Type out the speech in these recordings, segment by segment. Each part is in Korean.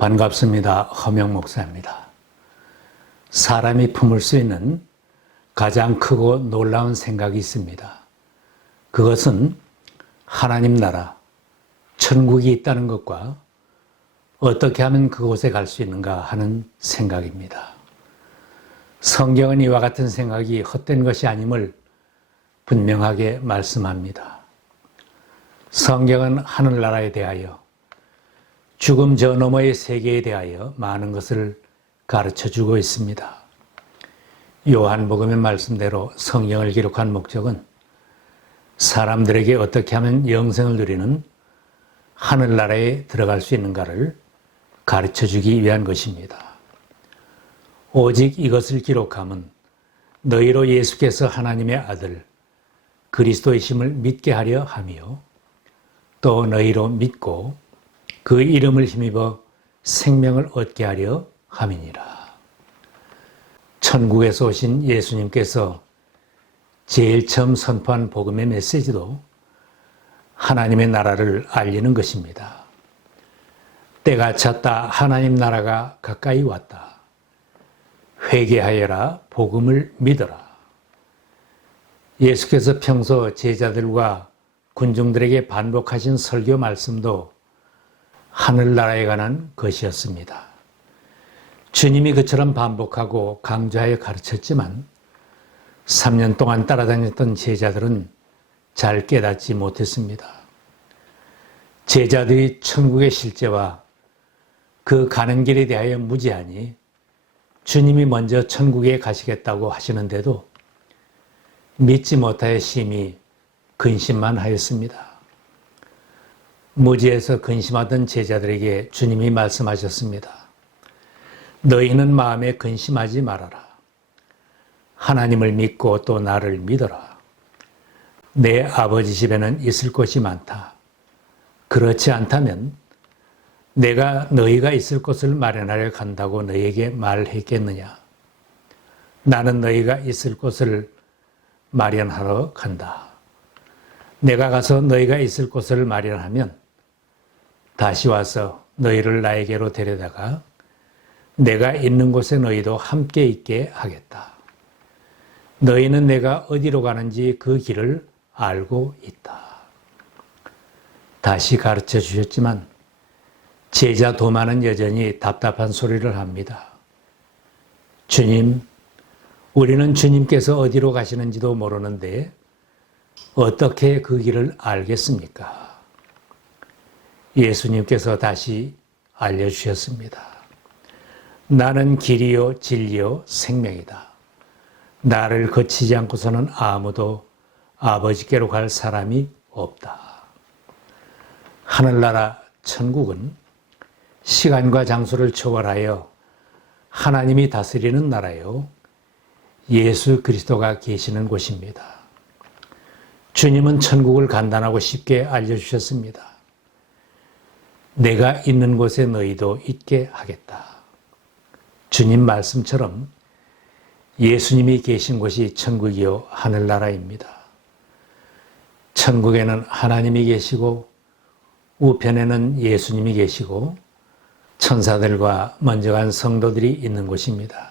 반갑습니다. 허명 목사입니다. 사람이 품을 수 있는 가장 크고 놀라운 생각이 있습니다. 그것은 하나님 나라, 천국이 있다는 것과 어떻게 하면 그곳에 갈 수 있는가 하는 생각입니다. 성경은 이와 같은 생각이 헛된 것이 아님을 분명하게 말씀합니다. 성경은 하늘나라에 대하여 죽음 저 너머의 세계에 대하여 많은 것을 가르쳐 주고 있습니다. 요한복음의 말씀대로 성경을 기록한 목적은 사람들에게 어떻게 하면 영생을 누리는 하늘나라에 들어갈 수 있는가를 가르쳐 주기 위한 것입니다. 오직 이것을 기록함은 너희로 예수께서 하나님의 아들 그리스도이심을 믿게 하려 함이요 또 너희로 믿고 그 이름을 힘입어 생명을 얻게 하려 함이니라. 천국에서 오신 예수님께서 제일 처음 선포한 복음의 메시지도 하나님의 나라를 알리는 것입니다. 때가 찼다. 하나님 나라가 가까이 왔다. 회개하여라. 복음을 믿어라. 예수께서 평소 제자들과 군중들에게 반복하신 설교 말씀도 하늘나라에 관한 것이었습니다. 주님이 그처럼 반복하고 강조하여 가르쳤지만 3년 동안 따라다녔던 제자들은 잘 깨닫지 못했습니다. 제자들이 천국의 실제와 그 가는 길에 대하여 무지하니 주님이 먼저 천국에 가시겠다고 하시는데도 믿지 못하여 심히 근심만 하였습니다. 무지에서 근심하던 제자들에게 주님이 말씀하셨습니다. 너희는 마음에 근심하지 말아라. 하나님을 믿고 또 나를 믿어라. 내 아버지 집에는 있을 곳이 많다. 그렇지 않다면 내가 너희가 있을 곳을 마련하려 간다고 너희에게 말했겠느냐? 나는 너희가 있을 곳을 마련하러 간다. 내가 가서 너희가 있을 곳을 마련하면 다시 와서 너희를 나에게로 데려다가 내가 있는 곳에 너희도 함께 있게 하겠다. 너희는 내가 어디로 가는지 그 길을 알고 있다. 다시 가르쳐 주셨지만 제자 도마는 여전히 답답한 소리를 합니다. 주님, 우리는 주님께서 어디로 가시는지도 모르는데 어떻게 그 길을 알겠습니까? 예수님께서 다시 알려주셨습니다. 나는 길이요, 진리요, 생명이다. 나를 거치지 않고서는 아무도 아버지께로 갈 사람이 없다. 하늘나라 천국은 시간과 장소를 초월하여 하나님이 다스리는 나라요. 예수 그리스도가 계시는 곳입니다. 주님은 천국을 간단하고 쉽게 알려주셨습니다. 내가 있는 곳에 너희도 있게 하겠다. 주님 말씀처럼 예수님이 계신 곳이 천국이요 하늘나라입니다. 천국에는 하나님이 계시고 우편에는 예수님이 계시고 천사들과 먼저 간 성도들이 있는 곳입니다.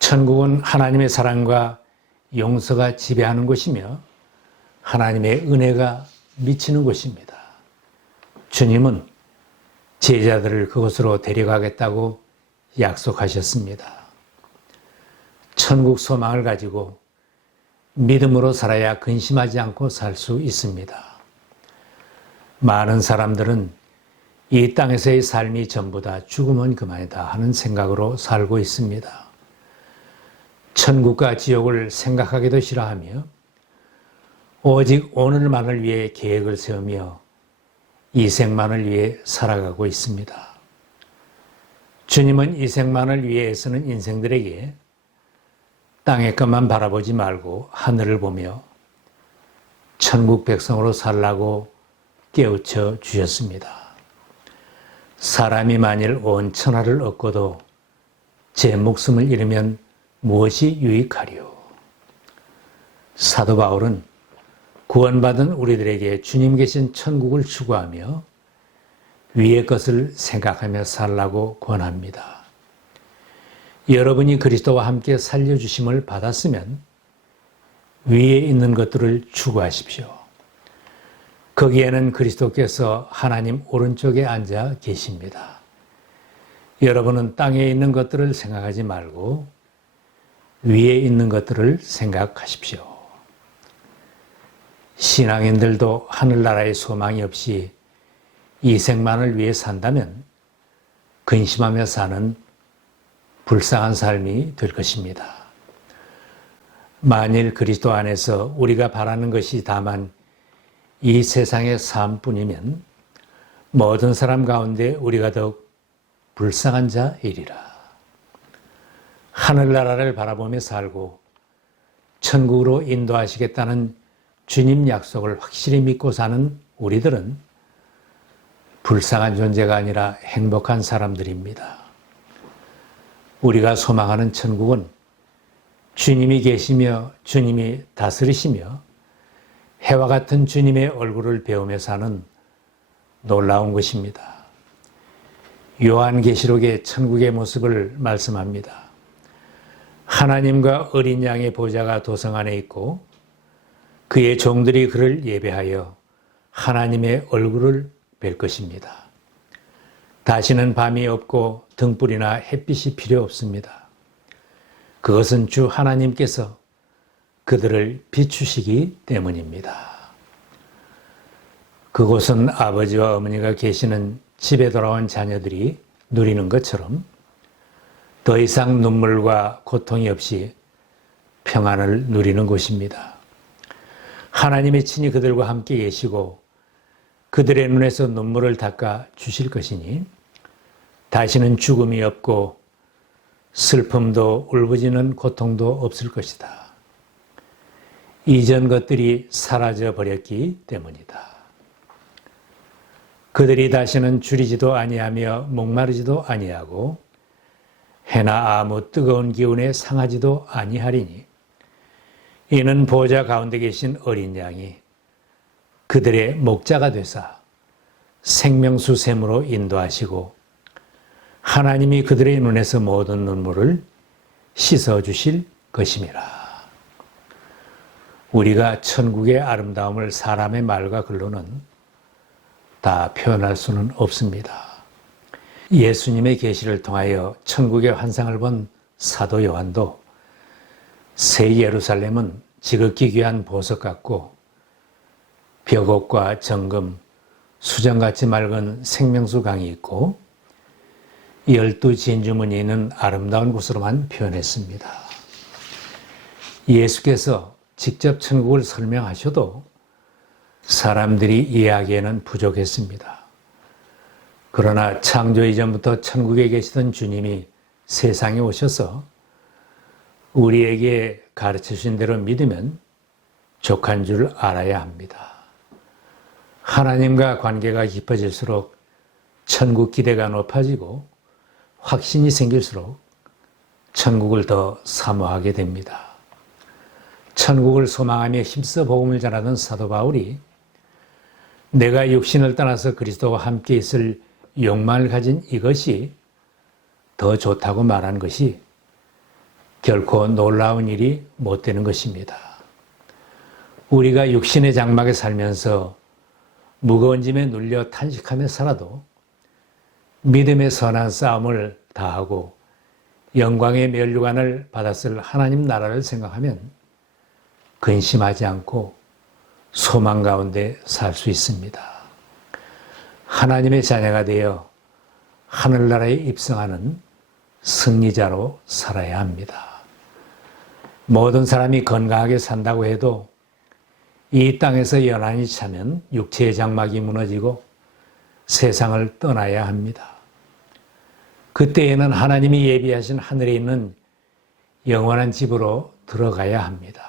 천국은 하나님의 사랑과 용서가 지배하는 곳이며 하나님의 은혜가 미치는 곳입니다. 주님은 제자들을 그곳으로 데려가겠다고 약속하셨습니다. 천국 소망을 가지고 믿음으로 살아야 근심하지 않고 살 수 있습니다. 많은 사람들은 이 땅에서의 삶이 전부 다 죽으면 그만이다 하는 생각으로 살고 있습니다. 천국과 지옥을 생각하기도 싫어하며 오직 오늘만을 위해 계획을 세우며 이 생만을 위해 살아가고 있습니다. 주님은 이 생만을 위해 애쓰는 인생들에게 땅의 것만 바라보지 말고 하늘을 보며 천국 백성으로 살라고 깨우쳐 주셨습니다. 사람이 만일 온 천하를 얻고도 제 목숨을 잃으면 무엇이 유익하리요? 사도 바울은 구원받은 우리들에게 주님 계신 천국을 추구하며 위의 것을 생각하며 살라고 권합니다. 여러분이 그리스도와 함께 살려주심을 받았으면 위에 있는 것들을 추구하십시오. 거기에는 그리스도께서 하나님 오른쪽에 앉아 계십니다. 여러분은 땅에 있는 것들을 생각하지 말고 위에 있는 것들을 생각하십시오. 신앙인들도 하늘나라의 소망이 없이 이 생만을 위해 산다면 근심하며 사는 불쌍한 삶이 될 것입니다. 만일 그리스도 안에서 우리가 바라는 것이 다만 이 세상의 삶뿐이면 모든 사람 가운데 우리가 더욱 불쌍한 자이리라. 하늘나라를 바라보며 살고 천국으로 인도하시겠다는 주님 약속을 확실히 믿고 사는 우리들은 불쌍한 존재가 아니라 행복한 사람들입니다. 우리가 소망하는 천국은 주님이 계시며 주님이 다스리시며 해와 같은 주님의 얼굴을 배우며 사는 놀라운 것입니다. 요한계시록의 천국의 모습을 말씀합니다. 하나님과 어린 양의 보좌가 도성 안에 있고 그의 종들이 그를 예배하여 하나님의 얼굴을 뵐 것입니다. 다시는 밤이 없고 등불이나 햇빛이 필요 없습니다. 그것은 주 하나님께서 그들을 비추시기 때문입니다. 그곳은 아버지와 어머니가 계시는 집에 돌아온 자녀들이 누리는 것처럼 더 이상 눈물과 고통이 없이 평안을 누리는 곳입니다. 하나님의 친히 그들과 함께 계시고 그들의 눈에서 눈물을 닦아 주실 것이니 다시는 죽음이 없고 슬픔도 울부짖는 고통도 없을 것이다. 이전 것들이 사라져 버렸기 때문이다. 그들이 다시는 줄이지도 아니하며 목마르지도 아니하고 해나 아무 뜨거운 기운에 상하지도 아니하리니 이는 보좌 가운데 계신 어린 양이 그들의 목자가 되사 생명수 샘으로 인도하시고 하나님이 그들의 눈에서 모든 눈물을 씻어 주실 것임이라. 우리가 천국의 아름다움을 사람의 말과 글로는 다 표현할 수는 없습니다. 예수님의 계시를 통하여 천국의 환상을 본 사도 요한도 새 예루살렘은 지극히 귀한 보석 같고 벽옥과 정금, 수정같이 맑은 생명수 강이 있고 열두 진주문이 있는 아름다운 곳으로만 표현했습니다. 예수께서 직접 천국을 설명하셔도 사람들이 이해하기에는 부족했습니다. 그러나 창조 이전부터 천국에 계시던 주님이 세상에 오셔서 우리에게 가르쳐 주신 대로 믿으면 족한 줄 알아야 합니다. 하나님과 관계가 깊어질수록 천국 기대가 높아지고 확신이 생길수록 천국을 더 사모하게 됩니다. 천국을 소망하며 힘써 복음을 전하던 사도 바울이 내가 육신을 떠나서 그리스도와 함께 있을 욕망을 가진 이것이 더 좋다고 말한 것이 결코 놀라운 일이 못 되는 것입니다. 우리가 육신의 장막에 살면서 무거운 짐에 눌려 탄식하며 살아도 믿음의 선한 싸움을 다하고 영광의 멸류관을 받았을 하나님 나라를 생각하면 근심하지 않고 소망 가운데 살 수 있습니다. 하나님의 자녀가 되어 하늘나라에 입성하는 승리자로 살아야 합니다. 모든 사람이 건강하게 산다고 해도 이 땅에서 연한이 차면 육체의 장막이 무너지고 세상을 떠나야 합니다. 그때에는 하나님이 예비하신 하늘에 있는 영원한 집으로 들어가야 합니다.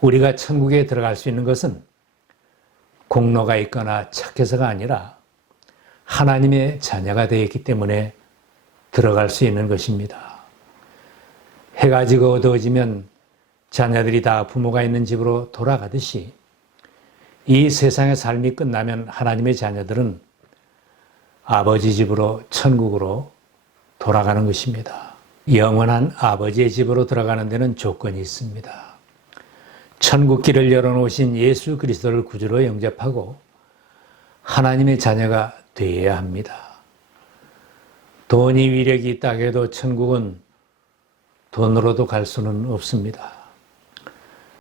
우리가 천국에 들어갈 수 있는 것은 공로가 있거나 착해서가 아니라 하나님의 자녀가 되어 있기 때문에 들어갈 수 있는 것입니다. 해가 지고 어두워지면 자녀들이 다 부모가 있는 집으로 돌아가듯이 이 세상의 삶이 끝나면 하나님의 자녀들은 아버지 집으로 천국으로 돌아가는 것입니다. 영원한 아버지의 집으로 들어가는 데는 조건이 있습니다. 천국 길을 열어놓으신 예수 그리스도를 구주로 영접하고 하나님의 자녀가 되어야 합니다. 돈이 위력이 있다 해도 천국은 돈으로도 갈 수는 없습니다.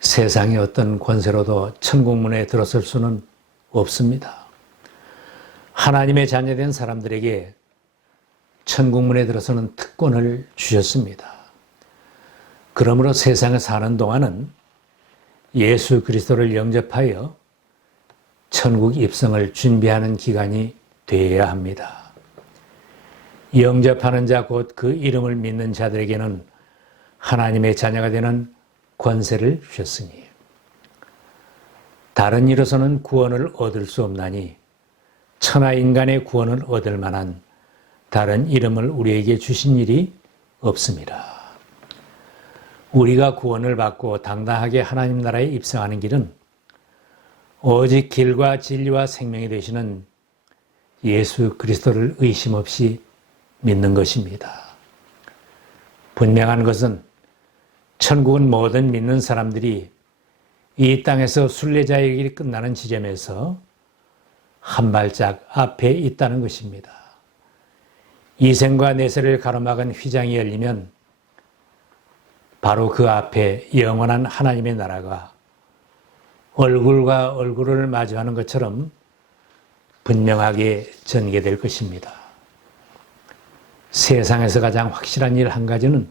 세상의 어떤 권세로도 천국문에 들어설 수는 없습니다. 하나님의 자녀된 사람들에게 천국문에 들어서는 특권을 주셨습니다. 그러므로 세상에 사는 동안은 예수 그리스도를 영접하여 천국 입성을 준비하는 기간이 되어야 합니다. 영접하는 자 곧 그 이름을 믿는 자들에게는 하나님의 자녀가 되는 권세를 주셨으니 다른 이로서는 구원을 얻을 수 없나니 천하 인간의 구원을 얻을 만한 다른 이름을 우리에게 주신 일이 없습니다. 우리가 구원을 받고 당당하게 하나님 나라에 입성하는 길은 오직 길과 진리와 생명이 되시는 예수 그리스도를 의심 없이 믿는 것입니다. 분명한 것은 천국은 모든 믿는 사람들이 이 땅에서 순례자의 길이 끝나는 지점에서 한 발짝 앞에 있다는 것입니다. 이생과 내세를 가로막은 휘장이 열리면 바로 그 앞에 영원한 하나님의 나라가 얼굴과 얼굴을 마주하는 것처럼 분명하게 전개될 것입니다. 세상에서 가장 확실한 일 한 가지는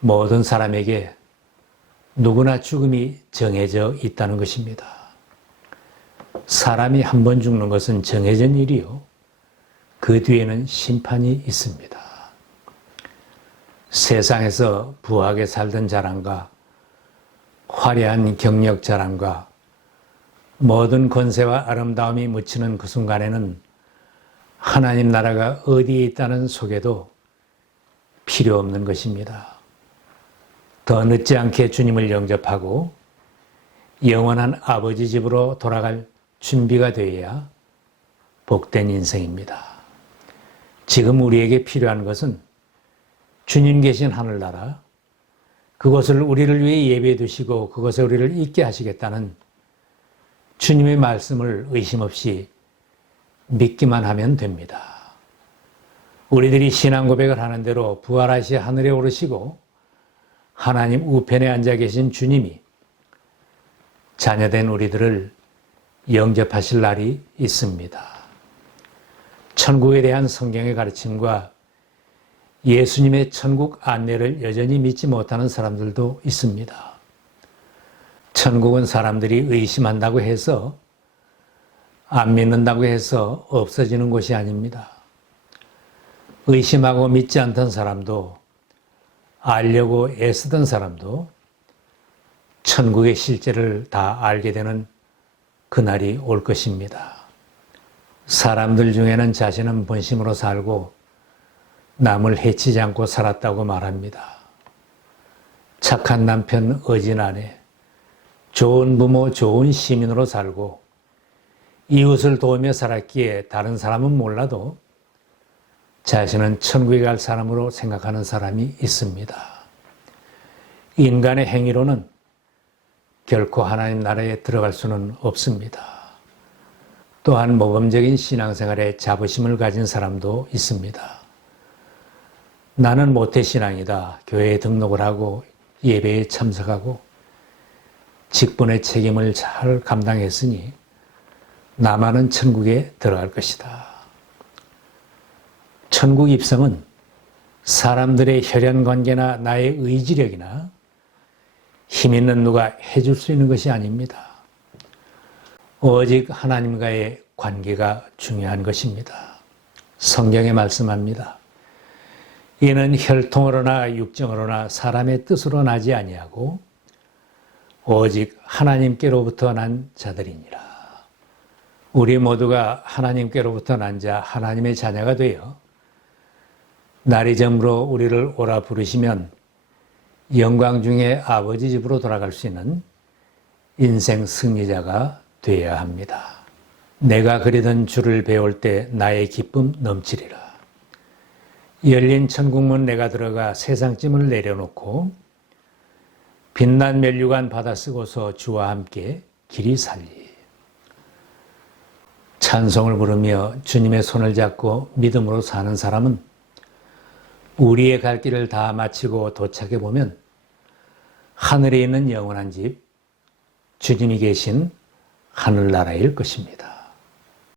모든 사람에게 누구나 죽음이 정해져 있다는 것입니다. 사람이 한 번 죽는 것은 정해진 일이요. 그 뒤에는 심판이 있습니다. 세상에서 부하게 살던 자랑과 화려한 경력 자랑과 모든 권세와 아름다움이 묻히는 그 순간에는 하나님 나라가 어디에 있다는 소개도 필요 없는 것입니다. 더 늦지 않게 주님을 영접하고 영원한 아버지 집으로 돌아갈 준비가 되어야 복된 인생입니다. 지금 우리에게 필요한 것은 주님 계신 하늘나라, 그것을 우리를 위해 예배해 두시고 그것에 우리를 있게 하시겠다는 주님의 말씀을 의심 없이 믿기만 하면 됩니다. 우리들이 신앙 고백을 하는 대로 부활하시 하늘에 오르시고 하나님 우편에 앉아 계신 주님이 자녀된 우리들을 영접하실 날이 있습니다. 천국에 대한 성경의 가르침과 예수님의 천국 안내를 여전히 믿지 못하는 사람들도 있습니다. 천국은 사람들이 의심한다고 해서 안 믿는다고 해서 없어지는 곳이 아닙니다. 의심하고 믿지 않던 사람도 알려고 애쓰던 사람도 천국의 실제를 다 알게 되는 그날이 올 것입니다. 사람들 중에는 자신은 본심으로 살고 남을 해치지 않고 살았다고 말합니다. 착한 남편, 어진 아내, 좋은 부모, 좋은 시민으로 살고 이웃을 도우며 살았기에 다른 사람은 몰라도 자신은 천국에 갈 사람으로 생각하는 사람이 있습니다. 인간의 행위로는 결코 하나님 나라에 들어갈 수는 없습니다. 또한 모범적인 신앙생활에 자부심을 가진 사람도 있습니다. 나는 모태신앙이다. 교회에 등록을 하고 예배에 참석하고 직분의 책임을 잘 감당했으니 나만은 천국에 들어갈 것이다. 천국 입성은 사람들의 혈연 관계나 나의 의지력이나 힘 있는 누가 해줄 수 있는 것이 아닙니다. 오직 하나님과의 관계가 중요한 것입니다. 성경에 말씀합니다. 이는 혈통으로나 육정으로나 사람의 뜻으로 나지 아니하고 오직 하나님께로부터 난 자들이니라. 우리 모두가 하나님께로부터 난 자 하나님의 자녀가 되어 날이 점으로 우리를 오라 부르시면 영광 중에 아버지 집으로 돌아갈 수 있는 인생 승리자가 되어야 합니다. 내가 그리던 주를 배울 때 나의 기쁨 넘치리라. 열린 천국문 내가 들어가 세상 짐을 내려놓고 빛난 멸류관 받아 쓰고서 주와 함께 길이 살리. 찬송을 부르며 주님의 손을 잡고 믿음으로 사는 사람은 우리의 갈 길을 다 마치고 도착해 보면 하늘에 있는 영원한 집, 주님이 계신 하늘나라일 것입니다.